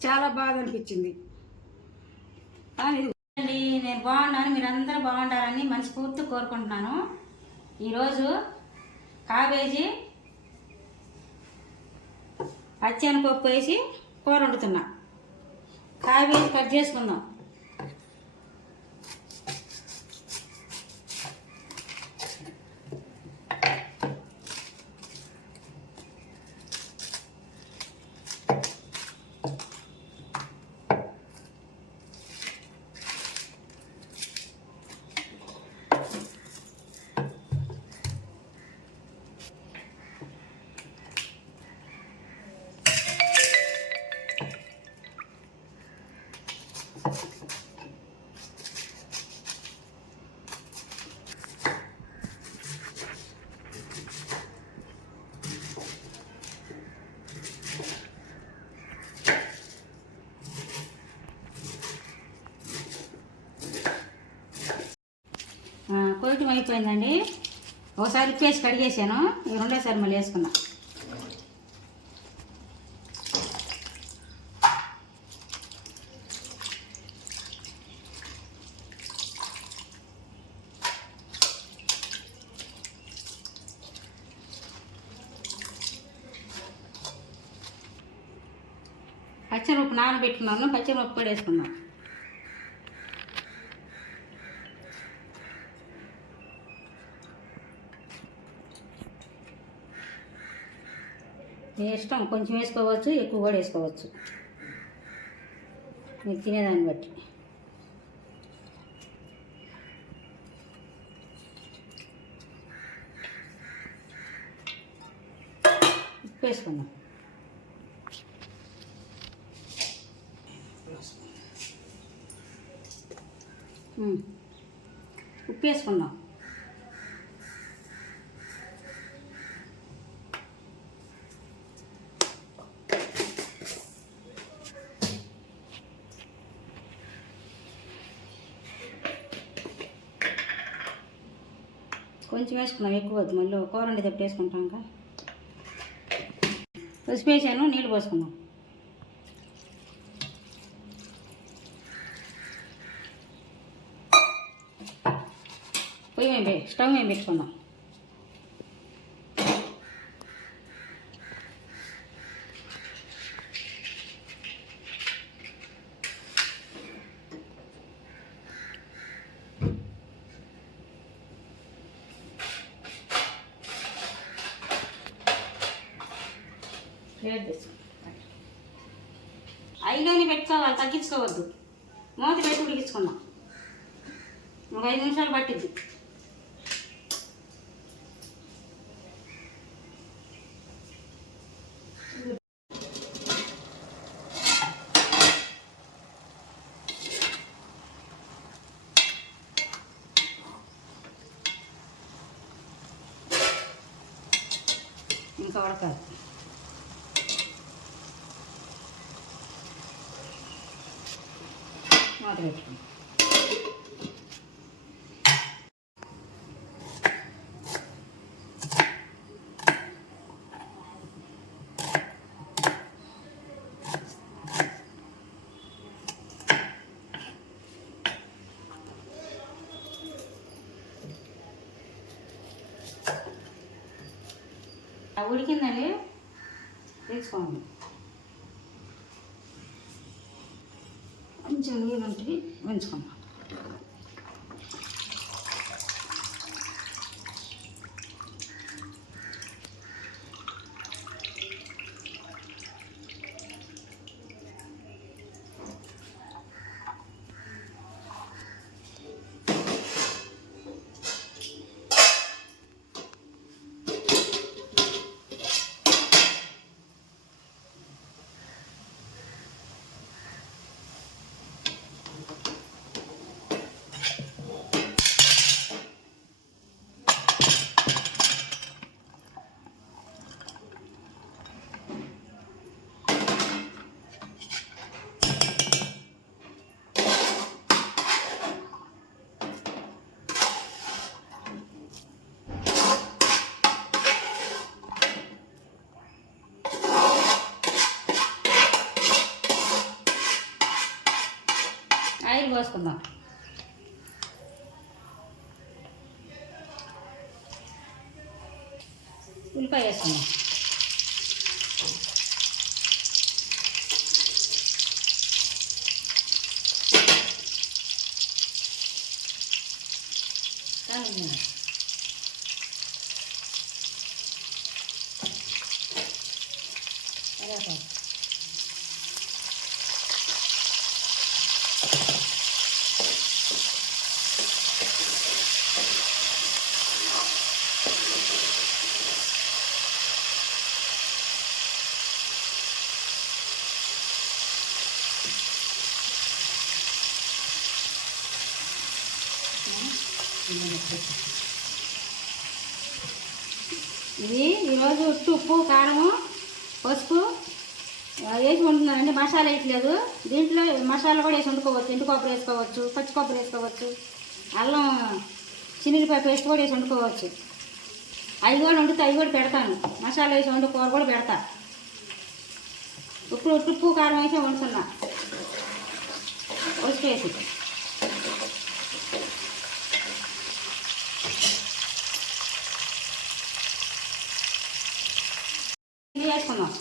చాలా బాధ అనిపించింది. కానీ నేను బాగున్నాను మీరందరూ బాగుండాలని మనస్ఫూర్తి కోరుకుంటున్నాను. ఈరోజు కాబేజీ పచ్చెనపప్పు వేసి కూర వండుతున్నా. కాబేజీ కట్ చేసుకుందాం ఆ, కొయ్యటం అయిపోయిందండి ఒకసారి ఉప్పేసి కడిగేసాను. రెండోసారి మళ్ళీ వేసుకున్నా. పచ్చిమిరపప్పు నానబెట్టుకున్నాను. పచ్చిమిరపప్పు కూడా వేసుకున్నాను ఇష్టం? కొంచెం వేసుకోవచ్చు ఎక్కువ కూడా వేసుకోవచ్చు. మీరు తినేదాన్ని బట్టి. ఉప్పు వేసుకుందాం ఉప్పు వేసుకుందాం కొంచెం వేసుకున్నాం ఎక్కువ వద్దు. మళ్ళీ కూర వండి తప్పి వేసుకుంటాం ఇంకా? పసుపు వేసాను నీళ్ళు పోసుకుందాం. పొయ్యి మేము స్టవ్ మేము పెట్టుకుందాం. ప్లేట్ తీసుకో ఐదులోనే పెట్టుకోవాలి తగ్గించుకోవద్దు. మూత పెట్టి ఉడికించుకుందాం. ఒక ఐదు నిమిషాలు పట్టింది ఇంకా ఉడకాలి. మూత పెట్టుకుందాం ఉడికిందని తీసుకోండి. కొంచెం ఉంటుంది ఉంచుకుందాం ఆయిల్ పోసుకుందాం ఉల్లిపాయ వేసుకుందాం చాలు. ఇది ఈరోజు ఉట్టు ఉప్పు కారము పసుపు వేసి వండుతున్నారండి మసాలా వేయట్లేదు. దీంట్లో మసాలా కూడా వేసి వండుకోవచ్చు. ఎండు కొబ్బరి వేసుకోవచ్చు పచ్చి కొబ్బరి వేసుకోవచ్చు అల్లం చిన్నపాయ పేస్ట్ కూడా వేసి వండుకోవచ్చు. అవి కూడా వండితే అవి కూడా పెడతాను. మసాలా వేసి వండు కూర కూడా పెడతా. ఇప్పుడు ఉట్టు ఉప్పు కారం వేసి వండుతున్నా. పసుపు వేసి ఇది వేసుకుందాం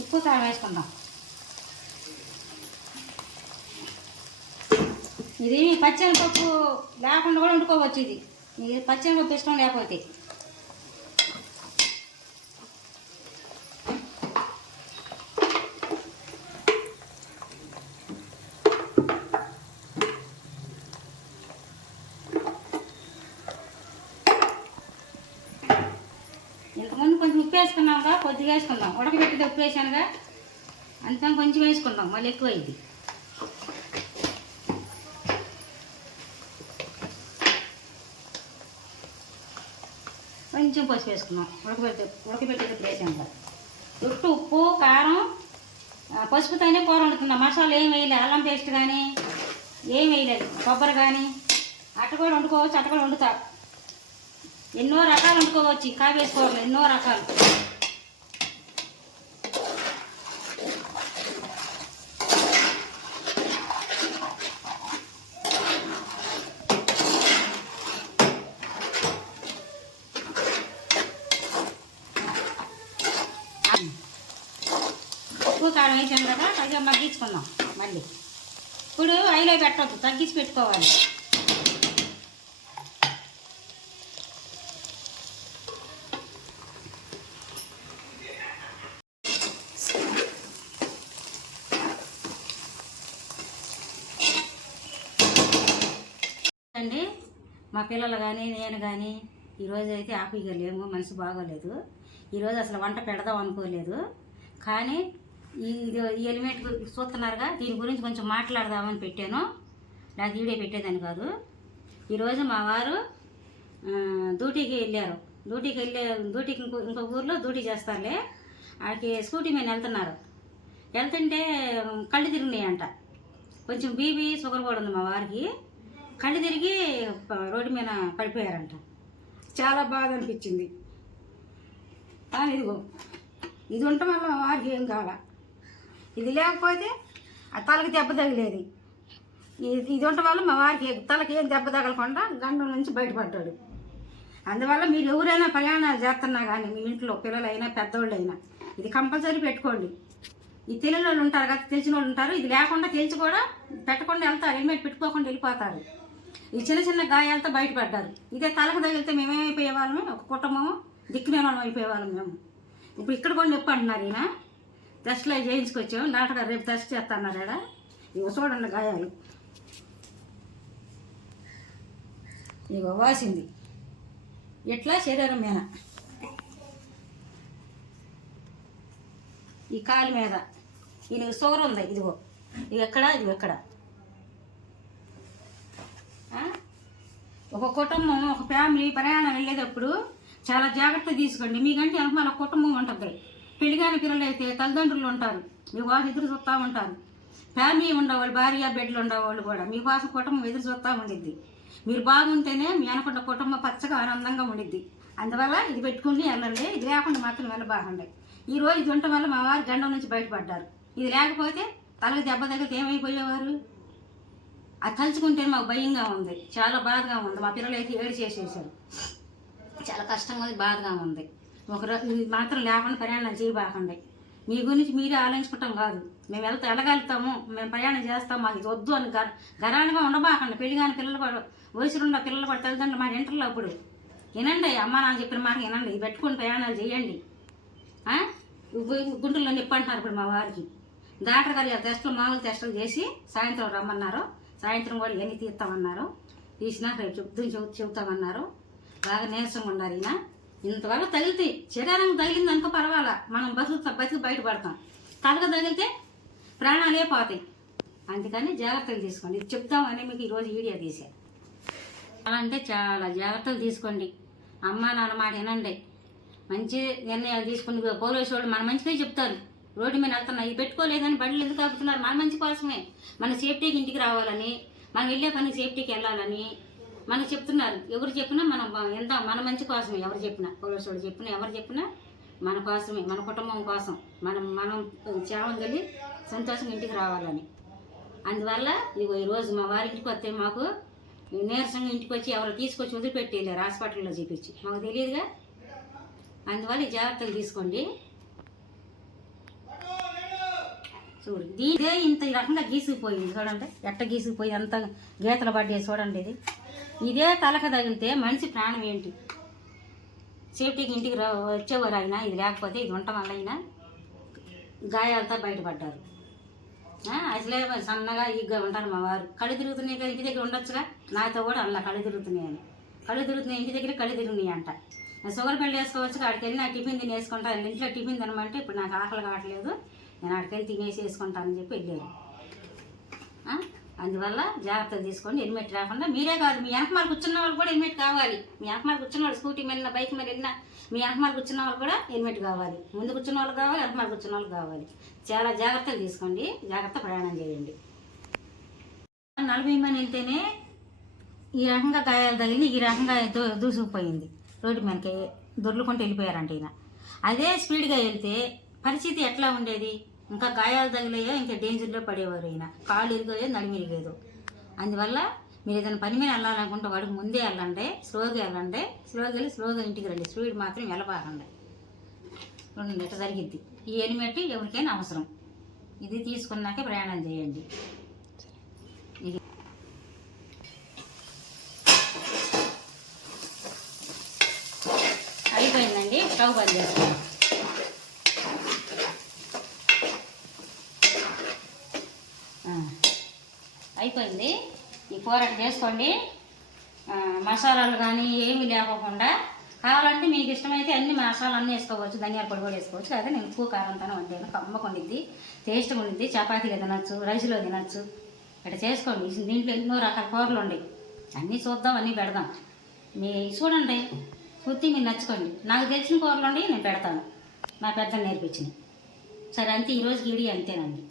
ఉప్పు కారం వేసుకుందాం ఇది పచ్చనిపప్పు లేకుండా కూడా వండుకోవచ్చు ఇది. ఇది పచ్చనిపప్పు ఇష్టం లేకపోతే ఇంతకుముందు కొంచెం ఉప్పు వేసుకున్నాంగా కొద్దిగా వేసుకుందాం. ఉడకబెట్టి ఉప్పు వేసానుగా? అంతా కొంచెం వేసుకుందాం. మళ్ళీ ఎక్కువ అయింది కొంచెం పసుపు వేసుకున్నాం ఉడకబెట్టి ఉడకబెట్టేటప్పుడు వేసాను కదా ఉప్పు ఉప్పు కారం పసుపుతోనే కూర వండుతున్నా మసాలా ఏం వేయలేదు అల్లం పేస్ట్ కానీ ఏం వేయలేదు. కొబ్బరి కానీ అట్ట కూడా వండుకోవచ్చు. అట్ట కూడా వండుతారు ఎన్నో రకాలు వండుకోవచ్చు ఈ ఎన్నో రకాలు. ఉప్పు కారం వేసాను కదా కొంచెం మగ్గించుకుందాం మళ్ళీ. ఇప్పుడు ఐలో పెట్టద్దు తగ్గించి పెట్టుకోవాలి అండి మా పిల్లలు కానీ నేను కానీ ఈరోజు అయితే హ్యాపీగా లేము మనసు బాగోలేదు. ఈరోజు అసలు వంట పెడదాం అనుకోలేదు. కానీ ఈ ఇది ఈ ఎలిమెంట్ చూస్తున్నారుగా దీని గురించి కొంచెం మాట్లాడదామని పెట్టాను. నాకు ఈడే పెట్టేదని కాదు. ఈరోజు మా వారు డ్యూటీకి వెళ్ళారు. డ్యూటీకి వెళ్ళే డ్యూటీకి ఇంకో ఇంకో ఊర్లో డ్యూటీ చేస్తారులే. ఆడికి స్కూటీ మీద వెళ్తున్నారు. వెళ్తుంటే కళ్ళు తిరిగినాయి అంట కొంచెం బీపీ షుగర్ కూడా ఉంది మా వారికి. కళ్ళు తిరిగి రోడ్డు మీద పడిపోయారంట. చాలా బాధ అనిపించింది. కానీ ఇదిగో. ఇది ఉండటం వల్ల మా వారికి ఏం కావాల? ఇది లేకపోతే ఆ తలకి దెబ్బ తగిలేది. ఇది ఇది ఉండటం వల్ల మా వారికి తలకి ఏం దెబ్బ తగలకుండా గండం నుంచి బయటపడ్డాడు. అందువల్ల మీరు ఎవరైనా ప్రయాణాలు చేస్తున్నా కానీ మీ ఇంట్లో పిల్లలైనా పెద్దోళ్ళైనా ఇది కంపల్సరీ పెట్టుకోండి. ఈ తెలియని వాళ్ళు ఉంటారు కదా తెలిసిన వాళ్ళు ఉంటారు. ఇది లేకుండా తెలిసి కూడా పెట్టకుండా వెళ్తారు. హెల్మెట్ పెట్టుకోకుండా వెళ్ళిపోతారు. ఈ చిన్న చిన్న గాయాలతో బయటపడ్డారు. ఇదే తలకు తగిలితే మేమేమైపోయేవాళ్ళమే? ఒక కుటుంబం దిక్కునేవాళ్ళం అయిపోయేవాళ్ళం అయిపోయే వాళ్ళం మేము. ఇప్పుడు ఇక్కడ కూడా నొప్పి అంటున్నారు ఈయన. దశలో చేయించుకొచ్చాము. డాక్టర్ రేపు దశ చేస్తున్నారు ఇక్కడ ఇవి చూడండి గాయాలు. ఇగో వాసింది. ఇట్లా శరీరం మీద. ఈ కాలు మీద. ఈయన షుగర్ ఉంది. ఇదిగో. ఇది ఎక్కడ? ఇది ఎక్కడ? ఒక కుటుంబం ఒక ఫ్యామిలీ ప్రయాణం వెళ్ళేటప్పుడు చాలా జాగ్రత్త తీసుకోండి. మీకంటే వెనక మన కుటుంబం ఉంటుంది. పెళ్ళిగాని పిల్లలు అయితే తల్లిదండ్రులు ఉంటారు. మీ ఎదురు చూస్తూ ఉంటారు. ఫ్యామిలీ ఉండేవాళ్ళు భార్య బిడ్డలు ఉండేవాళ్ళు కూడా మీకోసం కుటుంబం ఎదురు చూస్తూ ఉండిద్ది. మీరు బాగుంటేనే మీ అనుకున్న కుటుంబం పచ్చగా ఆనందంగా ఉండిద్ది. అందువల్ల ఇది పెట్టుకుని వెళ్ళండి. ఇది లేకుండా మాత్రం వెళ్ళ బాగుండే ఈ రోజు ఇది ఉండటం వల్ల మా వారు గండం నుంచి బయటపడ్డారు. ఇది లేకపోతే తలకు దెబ్బ తగిలితే ఏమైపోయేవారు? అది తలుచుకుంటే మాకు భయంగా ఉంది. చాలా బాధగా ఉంది. మా పిల్లలు అయితే ఏడు చేసేసారు. చాలా కష్టంగా ఉంది బాధగా ఉంది. ఒక మాత్రం లేకుండా ప్రయాణం చేయబాకండి. మీ గురించి మీరే ఆలోచించుకుంటాం కాదు. మేము వెళ్తే వెళ్ళగలుగుతాము మేము ప్రయాణం చేస్తాం మాకు ఇది వద్దు అని గర గరాలుగా ఉండబాకండి. పెళ్ళి కాని పిల్లలు కూడా వయసులో ఉన్న పిల్లలు కూడా తల్లిదండ్రులు మా ఇంటర్లో అప్పుడు. వినండి అమ్మ నాన్న చెప్పిన మాట వినండి. ఇది పెట్టుకుని ప్రయాణాలు చేయండి. గుంటూరులో నొప్పి అంటున్నారు ఇప్పుడు మా వారికి. డాక్టర్ గారు టెస్టులు మామూలు టెస్టులు చేసి సాయంత్రం రమ్మన్నారు. సాయంత్రం కూడా ఎన్ని తీస్తామన్నారు? తీసినాక రేపు చెప్తూ చెబు చెబుతామన్నారు. బాగా నీరసంగా ఉండాలి ఈయన. ఇంతవరకు తగిలితే శరీరం తగిలింది అనుకో పర్వాలా. మనం బతుకు బతికి బయటపడతాం తలక తగిలితే ప్రాణాలే పోతాయి. అందుకని జాగ్రత్తలు తీసుకోండి. ఇది చెప్తామని మీకు ఈరోజు వీడియో తీసా. అలా అంటే చాలా జాగ్రత్తలు తీసుకోండి. అమ్మ నాన్న మాట వినండి. మంచి నిర్ణయాలు తీసుకుని పోలీసు వాళ్ళు మన మంచిదే చెప్తారు. రోడ్డు మీద వెళ్తున్నా ఇది పెట్టుకోలేదని బండ్లు ఎందుకు ఆపుతున్నారు? మన మంచి కోసమే. మన సేఫ్టీకి ఇంటికి రావాలని మనం వెళ్ళే పని సేఫ్టీకి వెళ్ళాలని మనకు చెప్తున్నారు. ఎవరు చెప్పినా మనం ఎంత మన మంచి కోసమే. ఎవరు చెప్పినా పోలీసు వాళ్ళు చెప్పినా ఎవరు చెప్పినా మన కోసమే మన కుటుంబం కోసం. మనం మనం క్షేమం వెళ్ళి సంతోషంగా ఇంటికి రావాలని. అందువల్ల ఇగో ఈరోజు మా వారి ఇంటికి వస్తే మాకు నీరసంగా ఇంటికి వచ్చి ఎవరు తీసుకొచ్చి వదిలిపెట్టేయలేరు. హాస్పిటల్లో చూపించి. మాకు తెలియదుగా. అందువల్ల జాగ్రత్తలు తీసుకోండి. చూడు. ఇదే ఇంత ఈ రకంగా గీసుకుపోయింది చూడండి. ఎట్ట గీసుకుపోయి అంత గీతలు పడ్డాయి చూడండి ఇది. ఇదే తలక తగిలితే మనిషి ప్రాణం ఏంటి? సేఫ్టీకి ఇంటికి వచ్చేవారు అయినా ఇది లేకపోతే ఇది ఉండటం వల్ల అయినా గాయాలతో బయటపడ్డారు. అసలే సన్నగా ఈగ్గా ఉంటారు మా వారు. కళ్ళు తిరుగుతున్నాయి కదా ఇంటి దగ్గర ఉండొచ్చుగా? నాతో కూడా అలా కళ్ళు తిరుగుతున్నాయి అని. కళ్ళు తిరుగుతున్నాయి ఇంటి దగ్గర కళ్ళు తిరుగుతున్నాయి అంట. షుగర్ పెళ్ళి వేసుకోవచ్చు అక్కడికి వెళ్ళి నా టిఫిన్ తినేసుకుంటా. వేసుకుంటాను ఇంట్లో టిఫిన్ తినమంటే ఇప్పుడు నాకు ఆకలి కావట్లేదు. నేను అక్కడికి తినేసి వేసుకుంటానని చెప్పి వెళ్ళాను. అందువల్ల జాగ్రత్త తీసుకోండి హెల్మెట్ రాకుండా. మీరే కాదు మీ వెనకమాల కూర్చున్న వాళ్ళు కూడా హెల్మెట్ కావాలి. మీ వెనకమాల కూర్చున్న వాళ్ళు స్కూటీ మీద బైక్ మీద వెళ్ళినా మీ వెనకమాల కూర్చున్న వాళ్ళు కూడా హెల్మెట్ కావాలి. ముందు కూర్చున్న వాళ్ళు కావాలి వెనకమాల కూర్చున్న వాళ్ళు కావాలి. చాలా జాగ్రత్తలు తీసుకోండి జాగ్రత్త ప్రయాణం చేయండి. నలభై మంది వెళ్తేనే ఈ రకంగా గాయాలు తగిలి ఈ రకంగా దూసుకుపోయింది. రోడ్డు మీదకి దొర్లుకుంటూ వెళ్ళిపోయారంట ఈయన. అదే స్పీడ్గా వెళ్తే పరిస్థితి ఎట్లా ఉండేది? ఇంకా గాయాలు తగిలాయో? ఇంకా డేంజర్లో పడేవారు ఈయన. కాలు ఇరిగాయో నడిమి ఇరిగేదో. అందువల్ల మీరు ఏదైనా పని మీద వెళ్ళాలనుకుంటే వాడికి ముందే వెళ్ళండి స్లోగా వెళ్ళండి. స్లోగా వెళ్ళి స్లోగా ఇంటికి రండి. స్పీడ్ మాత్రం వెళ్ళబాకండి. రెండు నెట్ట జరిగిద్ది. ఈ హెల్మెట్ ఎవరికైనా అవసరం. ఇది తీసుకున్నాకే ప్రయాణం చేయండి. ఇది అయిపోయిందండి. స్టవ్ బంద్ చేస్తాను అయిపోయింది. ఈ కూర చేసుకోండి. మసాలాలు కానీ ఏమీ లేకోకుండా కావాలంటే మీకు ఇష్టమైతే అన్ని మసాలాలు అన్నీ వేసుకోవచ్చు. ధనియాల పొడి కూడా వేసుకోవచ్చు. అదే నేను ఎక్కువ కారంతోనే వండాను. కమ్మగా టేస్ట్ టేస్ట్గా ఉండిద్ది. చపాతీలో తినచ్చు రైస్లో తినచ్చు. ఇక్కడ చేసుకోండి. దీంట్లో ఎన్నో రకాల కూరలు ఉన్నాయి. అన్నీ చూద్దాం అన్నీ పెడదాం. మీ చూడండి. చూస్తే మీరు నచ్చుకోండి. నాకు తెలిసిన కూరలు ఉండి నేను పెడతాను. మా పెద్ద నేర్పించింది సరే అంతే. ఈరోజు గిడి అంతేనండి.